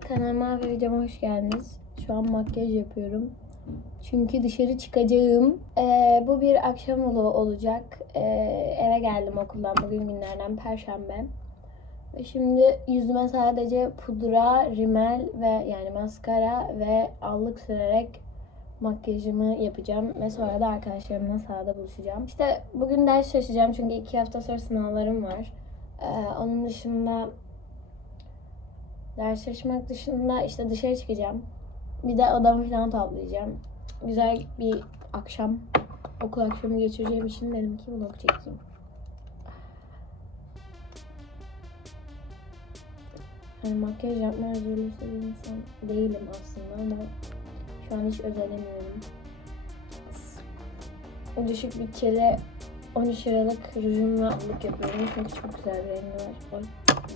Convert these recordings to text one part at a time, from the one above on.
kanalıma ve videoma hoş geldiniz. Şu an makyaj yapıyorum. Çünkü dışarı çıkacağım. Ee, bu bir akşam vlogu olacak. Ee, eve geldim okuldan. Bugün günlerden perşembe. Ve şimdi yüzüme sadece pudra, rimel ve yani maskara ve allık sürerek makyajımı yapacağım ve sonra da arkadaşlarımla sahada buluşacağım. İşte bugün ders çalışacağım çünkü iki hafta sonra sınavlarım var. Ee, onun dışında ders çalışmak dışında işte dışarı çıkacağım. Bir de odamı falan toplayacağım. Güzel bir akşam, okul akşamı geçireceğim için dedim ki vlog çekeyim. Yani makyaj yapma özürlüsü bir insan değilim aslında ama şu an hiç özenemiyorum. Düşük bütçeli 13 liralık rujumla allık yapıyorum çünkü çok güzel bir rengi var. Oy,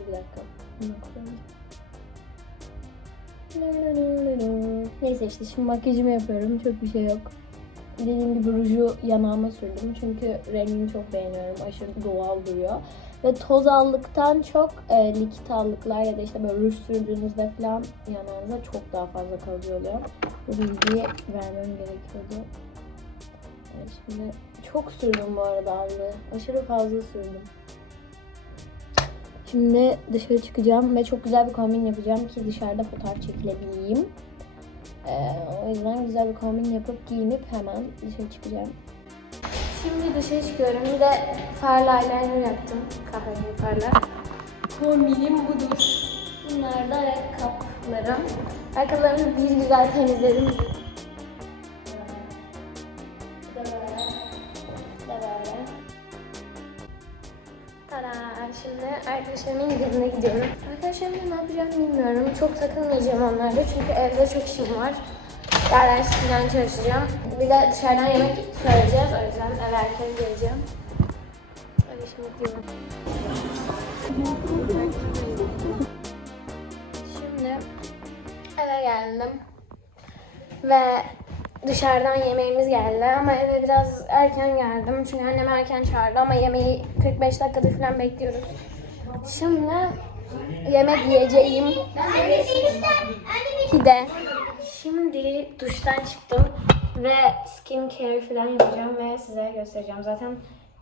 bir dakika. Bunu koyayım. Neyse işte şimdi makyajımı yapıyorum. Çok bir şey yok. Dediğim gibi ruju yanağıma sürdüm. Çünkü rengini çok beğeniyorum. Aşırı doğal duruyor. Ve toz allıktan çok e, likit allıklar ya da işte böyle ruj sürdüğünüzde falan yanağınıza çok daha fazla kalıcı oluyor. Bu bilgiyi vermem gerekiyordu. Evet, şimdi çok sürdüm bu arada allığı. Aşırı fazla sürdüm. Şimdi dışarı çıkacağım ve çok güzel bir kombin yapacağım ki dışarıda fotoğraf çekilebileyim. Ee, o yüzden güzel bir kombin yapıp giyinip hemen dışarı çıkacağım. Şimdi dışarı çıkıyorum. Bir de farla eyeliner yaptım. Kahverengi farla. Kombinim budur. Bunlar da ayakkabılarım. Ayakkabılarımı bir güzel temizledim. Arkadaşlarımın yanına gidiyorum. Arkadaşlarımla ne yapacağımı bilmiyorum. Çok takılmayacağım onlarla çünkü evde çok işim var. Daha ders falan çalışacağım. Bir de dışarıdan yemek söyleyeceğiz. O yüzden eve erken geleceğim. Hadi şimdi gidiyorum. Şimdi eve geldim. Ve dışarıdan yemeğimiz geldi ama eve biraz erken geldim. Çünkü annem erken çağırdı ama yemeği 45 dakikadır falan bekliyoruz. Şimdi yemek yiyeceğim. Pide. Şimdi duştan çıktım ve skin care falan yapacağım ve size göstereceğim. Zaten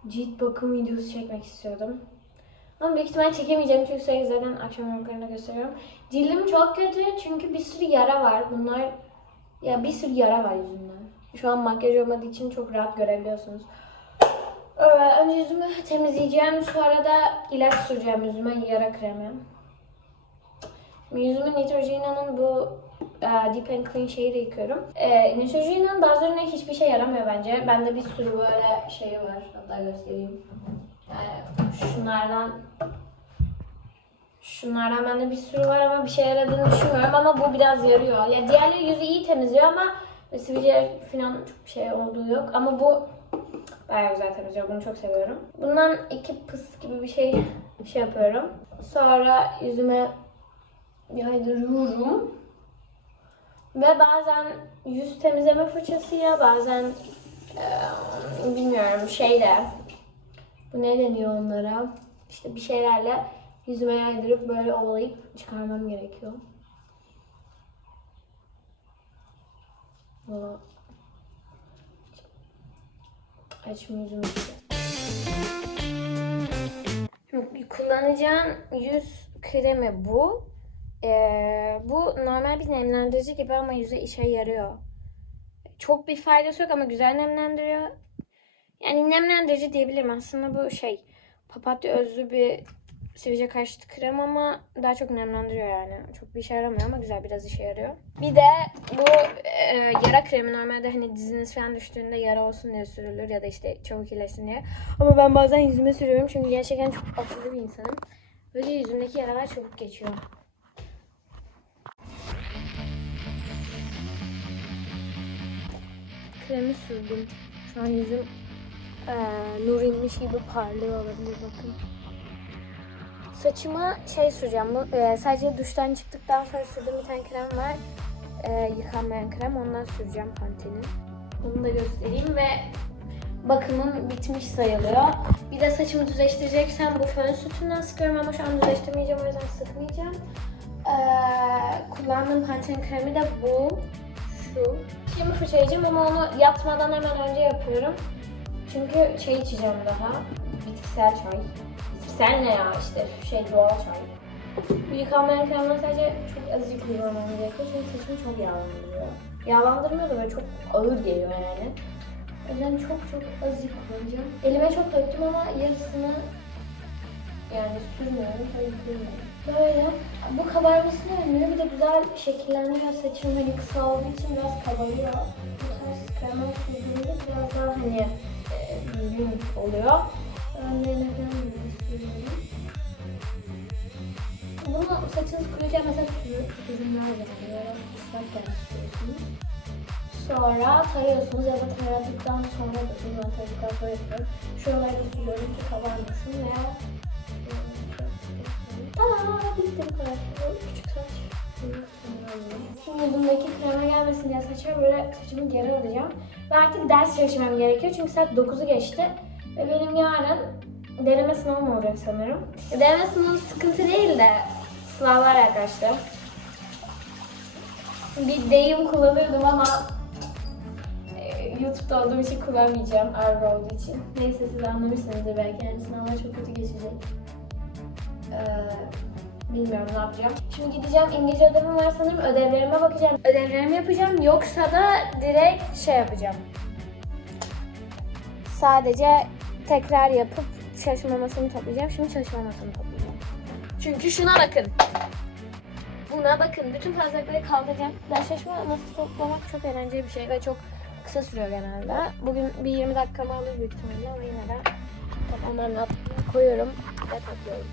cilt bakım videosu çekmek istiyordum. Ama büyük ihtimal çekemeyeceğim çünkü sürekli zaten akşam yorumlarında gösteriyorum. Cildim çok kötü çünkü bir sürü yara var. Bunlar ya bir sürü yara var yüzümde. Şu an makyaj olmadığı için çok rahat görebiliyorsunuz. Önce yüzümü temizleyeceğim. Sonra da ilaç süreceğim yüzüme yara kremi. Yüzümü Neutrogena'nın bu e, Deep and Clean şeyi de yıkıyorum. E, Neutrogena'nın bazılarına hiçbir şey yaramıyor bence. Bende bir sürü böyle şeyi var. Hatta göstereyim. Yani şunlardan Şunlardan bende bir sürü var ama bir şey yaradığını düşünmüyorum ama bu biraz yarıyor. Ya diğerleri yüzü iyi temizliyor ama sivilce falan çok bir şey olduğu yok. Ama bu bayağı güzel temizliyor. Bunu çok seviyorum. Bundan iki pıs gibi bir şey şey yapıyorum. Sonra yüzüme yaydırıyorum. Ve bazen yüz temizleme fırçasıyla bazen eee, bilmiyorum şeyle bu ne deniyor onlara? İşte bir şeylerle yüzüme yaydırıp böyle ovalayıp çıkarmam gerekiyor. Şimdi Kullanacağım yüz kremi bu. Ee, bu normal bir nemlendirici gibi ama yüze işe yarıyor. Çok bir faydası yok ama güzel nemlendiriyor. Yani nemlendirici diyebilirim aslında bu şey papatya özlü bir sivilce karşıtı krem ama daha çok nemlendiriyor yani. Çok bir işe yaramıyor ama güzel biraz işe yarıyor. Bir de bu e, yara kremi normalde hani diziniz falan düştüğünde yara olsun diye sürülür ya da işte çabuk iyileşsin diye. Ama ben bazen yüzüme sürüyorum çünkü gerçekten çok akıllı bir insanım. Böyle yüzümdeki yaralar çabuk geçiyor. Kremi sürdüm. Şu an yüzüm eee nur inmiş gibi parlıyor olabilir bakın. Saçıma şey süreceğim. Bu, eee, sadece duştan çıktıktan sonra sürdüğüm bir tane krem var. Eee, yıkanmayan krem. Ondan süreceğim Pantene'in. Onu da göstereyim ve bakımım bitmiş sayılıyor. Bir de saçımı düzleştireceksem bu fön sütünden sıkıyorum ama şu an düzleştirmeyeceğim o yüzden sıkmayacağım. Ee, kullandığım Pantene kremi de bu. Şu. Şimdi fırçalayacağım ama onu yatmadan hemen önce yapıyorum. Çünkü çay içeceğim daha. Bitkisel çay. Ne ya işte şey doğal çay. Bu yıkanmayan kremden sadece çok azıcık kullanmam gerekiyor çünkü saçımı çok yağlandırıyor. Yağlandırmıyor da böyle çok ağır geliyor yani. O yüzden çok çok azıcık kullanacağım. Elime çok döktüm ama yarısını yani sürmüyorum, tabii sürmüyorum. Böyle. Bu kabarmasını önlüyor. Bir de güzel şekillendiriyor saçım. Hani kısa olduğu için biraz kabarıyor. Bu tarz kremler sürdüğümde biraz daha hani e, düzgün oluyor. Önlerine sürüyorum. Bunu saçınız kuruyken mesela sürüp ürünler yapıyor. Islak. Sonra tarıyorsunuz ya da taradıktan sonra da ürünler taradıktan sonra yapıyorum. Şuraları sürüyorum ki kabarmasın veya Tamam, bitti bu kadar. Küçük saç. Bundaki kreme gelmesin diye saçımı böyle saçımı geri alacağım. Ve artık ders çalışmam gerekiyor çünkü saat 9'u geçti. Ve benim yarın deneme sınavım olacak sanırım. Deneme sınavı sıkıntı değil de sınavlar arkadaşlar. Bir deyim kullanırdım ama e, YouTube'da olduğum için kullanmayacağım argo olduğu için. Neyse siz anlamışsınızdır belki yani sınavlar çok kötü geçecek. Ee, bilmiyorum ne yapacağım. Şimdi gideceğim İngilizce ödevim var sanırım. Ödevlerime bakacağım. Ödevlerimi yapacağım. Yoksa da direkt şey yapacağım. Sadece tekrar yapıp çalışma masamı toplayacağım. Şimdi çalışma masamı toplayacağım. Çünkü şuna bakın. Buna bakın. Bütün fazlalıkları kaldıracağım. Ders çalışma masası toplamak çok eğlenceli bir şey ve çok kısa sürüyor genelde. Bugün bir 20 dakikamı alır büyük ihtimalle ama yine de altına koyuyorum ve topluyorum.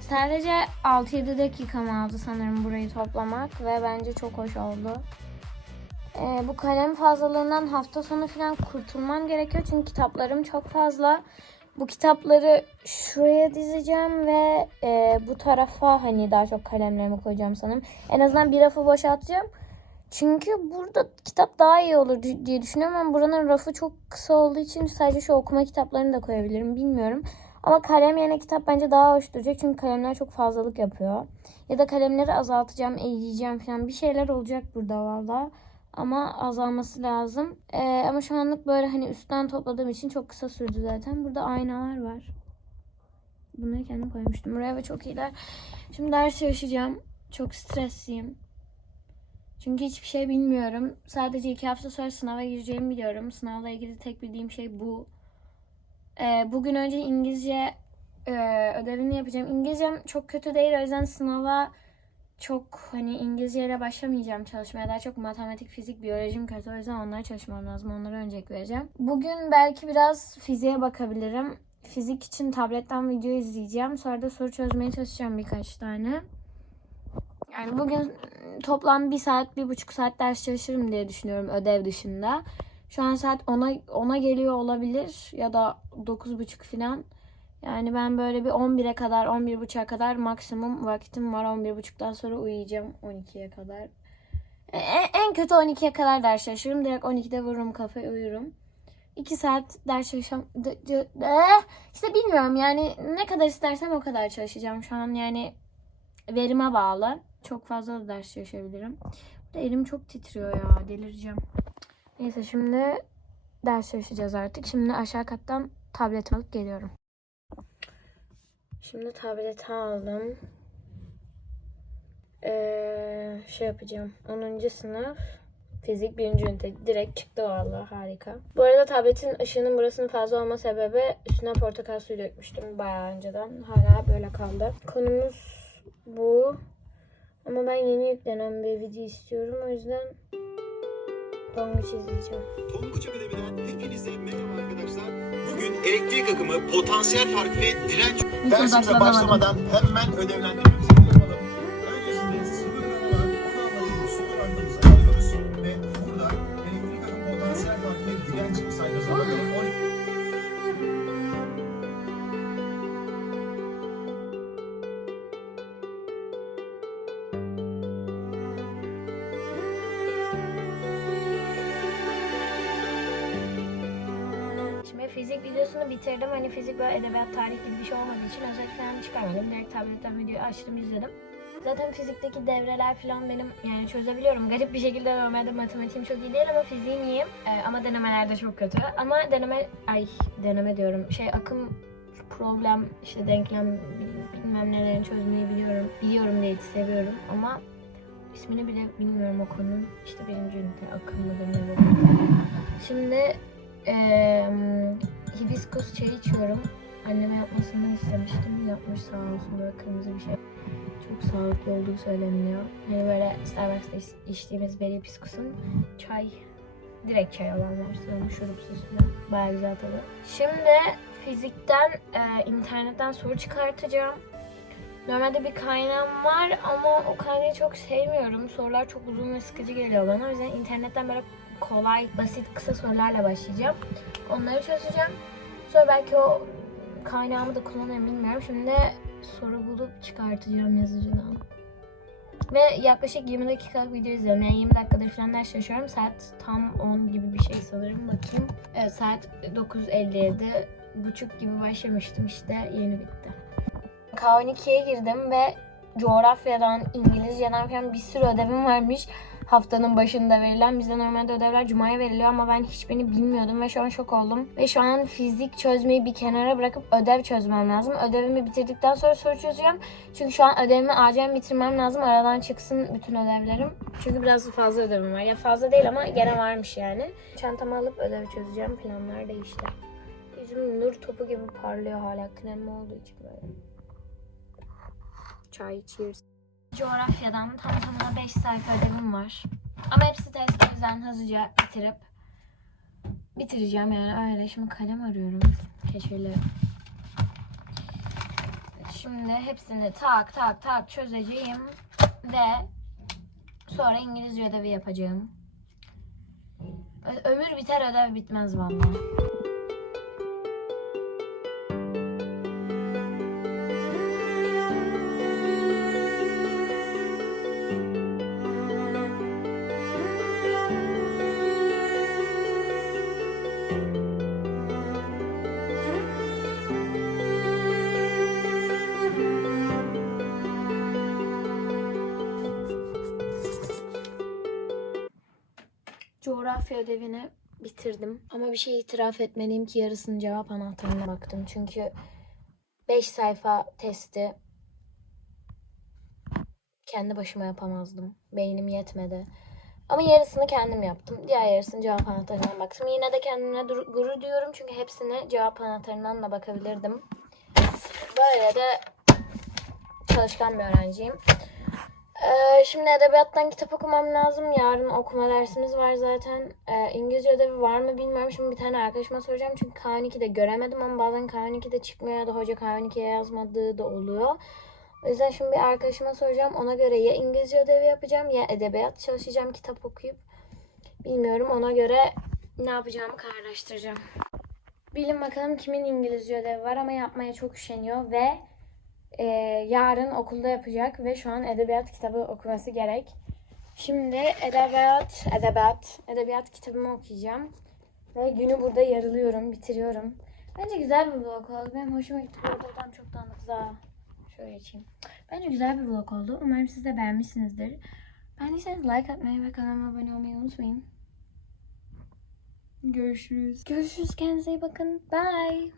Sadece 6-7 dakikamı aldı sanırım burayı toplamak ve bence çok hoş oldu. Ee, bu kalem fazlalığından hafta sonu falan kurtulmam gerekiyor çünkü kitaplarım çok fazla. Bu kitapları şuraya dizeceğim ve e, bu tarafa hani daha çok kalemlerimi koyacağım sanırım. En azından bir rafı boşaltacağım. Çünkü burada kitap daha iyi olur diye düşünüyorum ama buranın rafı çok kısa olduğu için sadece şu okuma kitaplarını da koyabilirim bilmiyorum. Ama kalem yerine kitap bence daha hoş duracak çünkü kalemler çok fazlalık yapıyor. Ya da kalemleri azaltacağım, eğileceğim falan bir şeyler olacak burada valla. Ama azalması lazım. Ee, ama şu anlık böyle hani üstten topladığım için çok kısa sürdü zaten. Burada aynalar var. Bunları kendim koymuştum buraya ve çok iyiler. Şimdi ders çalışacağım. Çok stresliyim. Çünkü hiçbir şey bilmiyorum. Sadece iki hafta sonra sınava gireceğimi biliyorum. Sınavla ilgili tek bildiğim şey bu. Ee, bugün önce İngilizce e, ödevini yapacağım. İngilizcem çok kötü değil. O yüzden sınava çok hani İngilizceyle başlamayacağım çalışmaya. Daha çok matematik, fizik, biyolojim kötü. O yüzden onlara çalışmam lazım. Onlara öncelik vereceğim. Bugün belki biraz fiziğe bakabilirim. Fizik için tabletten video izleyeceğim. Sonra da soru çözmeye çalışacağım birkaç tane. Yani bugün toplam bir saat, bir buçuk saat ders çalışırım diye düşünüyorum ödev dışında. Şu an saat 10'a 10'a geliyor olabilir ya da 9.30 falan. Yani ben böyle bir 11'e kadar, 11.30'a kadar maksimum vaktim var. 11.30'dan sonra uyuyacağım 12'ye kadar. E, En kötü 12'ye kadar ders çalışırım. Direkt 12'de vururum kafayı uyurum. 2 saat ders çalışacağım. Eh, İşte bilmiyorum yani ne kadar istersem o kadar çalışacağım şu an yani verime bağlı. Çok fazla da ders çalışabilirim. Bu da elim çok titriyor ya delireceğim. Neyse şimdi ders çalışacağız artık. Şimdi aşağı kattan tabletimi alıp geliyorum. Şimdi tableti aldım. Ee, şey yapacağım. 10. sınıf fizik 1. ünite. Direkt çıktı vallahi harika. Bu arada tabletin ışığının burasının fazla olma sebebi üstüne portakal suyu dökmüştüm bayağı önceden. Hala böyle kaldı. Konumuz bu. Ama ben yeni yüklenen bir video istiyorum. O yüzden Tonguç izleyeceğim. Tonguç Akademi'den hepinize merhaba arkadaşlar. Bugün elektrik akımı, potansiyel farkı ve direnç dersimize başlamadan hemen ödevlendirmemizi fizik videosunu bitirdim. Hani fizik böyle edebiyat tarih gibi bir şey olmadığı için özet falan çıkarmadım. Direkt tabletten videoyu açtım izledim. Zaten fizikteki devreler falan benim yani çözebiliyorum. Garip bir şekilde normalde matematiğim çok iyi değil ama fiziğim iyiyim. Ee, ama denemelerde çok kötü. Ama deneme, ay deneme diyorum. Şey akım problem, işte denklem bilmem nelerini çözmeyi biliyorum. Biliyorum diye seviyorum ama ismini bile bilmiyorum o konunun. İşte birinci ünite akım mıdır ne bu. Şimdi eee hibiskus çayı içiyorum. Anneme yapmasını istemiştim. Yapmış sağ olsun böyle kırmızı bir şey. Çok sağlıklı olduğu söyleniyor. Yani böyle Starbucks'ta iç- içtiğimiz beri hibiskusun çay direkt çay olan versiyonu şurupsuz falan. Bayağı güzel tadı. Şimdi fizikten e, internetten soru çıkartacağım. Normalde bir kaynağım var ama o kaynağı çok sevmiyorum. Sorular çok uzun ve sıkıcı geliyor bana. O yüzden internetten böyle kolay, basit, kısa sorularla başlayacağım. Onları çözeceğim. Sonra belki o kaynağımı da kullanırım bilmiyorum. Şimdi soru bulup çıkartacağım yazıcıdan. Ve yaklaşık 20 dakikalık video izliyorum. Yani 20 dakikadır falan ders çalışıyorum. Saat tam 10 gibi bir şey sanırım. Bakayım. Evet saat 9.57. Buçuk gibi başlamıştım işte. Yeni bitti. K12'ye girdim ve coğrafyadan, İngilizceden falan bir sürü ödevim varmış. Haftanın başında verilen. Bizde normalde ödevler Cuma'ya veriliyor ama ben hiçbirini bilmiyordum ve şu an şok oldum. Ve şu an fizik çözmeyi bir kenara bırakıp ödev çözmem lazım. Ödevimi bitirdikten sonra soru çözeceğim. Çünkü şu an ödevimi acilen bitirmem lazım. Aradan çıksın bütün ödevlerim. Çünkü biraz fazla ödevim var. Ya fazla değil ama gene varmış yani. Çantamı alıp ödev çözeceğim. Planlar değişti. Yüzüm nur topu gibi parlıyor hala krem olduğu için böyle. Çay cheers. Coğrafyadan tam tamına 5 sayfa ödevim var. Ama hepsi test o yüzden hızlıca bitirip bitireceğim yani öyle. Şimdi kalem arıyorum. Keçeli. Şimdi hepsini tak tak tak çözeceğim ve sonra İngilizce ödevi yapacağım. Ömür biter ödev bitmez vallahi. Coğrafya ödevini bitirdim. Ama bir şey itiraf etmeliyim ki yarısının cevap anahtarına baktım. Çünkü 5 sayfa testi kendi başıma yapamazdım. Beynim yetmedi. Ama yarısını kendim yaptım. Diğer yarısını cevap anahtarından baktım. Yine de kendime gurur duyuyorum çünkü hepsine cevap anahtarından da bakabilirdim. Böyle de çalışkan bir öğrenciyim. Ee, şimdi edebiyattan kitap okumam lazım. Yarın okuma dersimiz var zaten. Ee, İngilizce ödevi var mı bilmiyorum. Şimdi bir tane arkadaşıma soracağım. Çünkü K12'de göremedim ama bazen K12'de çıkmıyor ya da hoca K12'ye yazmadığı da oluyor. O yüzden şimdi bir arkadaşıma soracağım. Ona göre ya İngilizce ödevi yapacağım ya edebiyat çalışacağım kitap okuyup. Bilmiyorum ona göre ne yapacağımı kararlaştıracağım. Bilin bakalım kimin İngilizce ödevi var ama yapmaya çok üşeniyor ve e, yarın okulda yapacak ve şu an edebiyat kitabı okuması gerek. Şimdi edebiyat, edebiyat, edebiyat kitabımı okuyacağım. Ve günü burada yarılıyorum, bitiriyorum. Bence güzel bir vlog oldu. Benim hoşuma gitti. Bu arada odam çok dağınık. Daha şöyle geçeyim. Bence güzel bir vlog oldu. Umarım siz de beğenmişsinizdir. Beğendiyseniz like atmayı ve kanalıma abone olmayı unutmayın. Görüşürüz. Görüşürüz. Kendinize iyi bakın. Bye.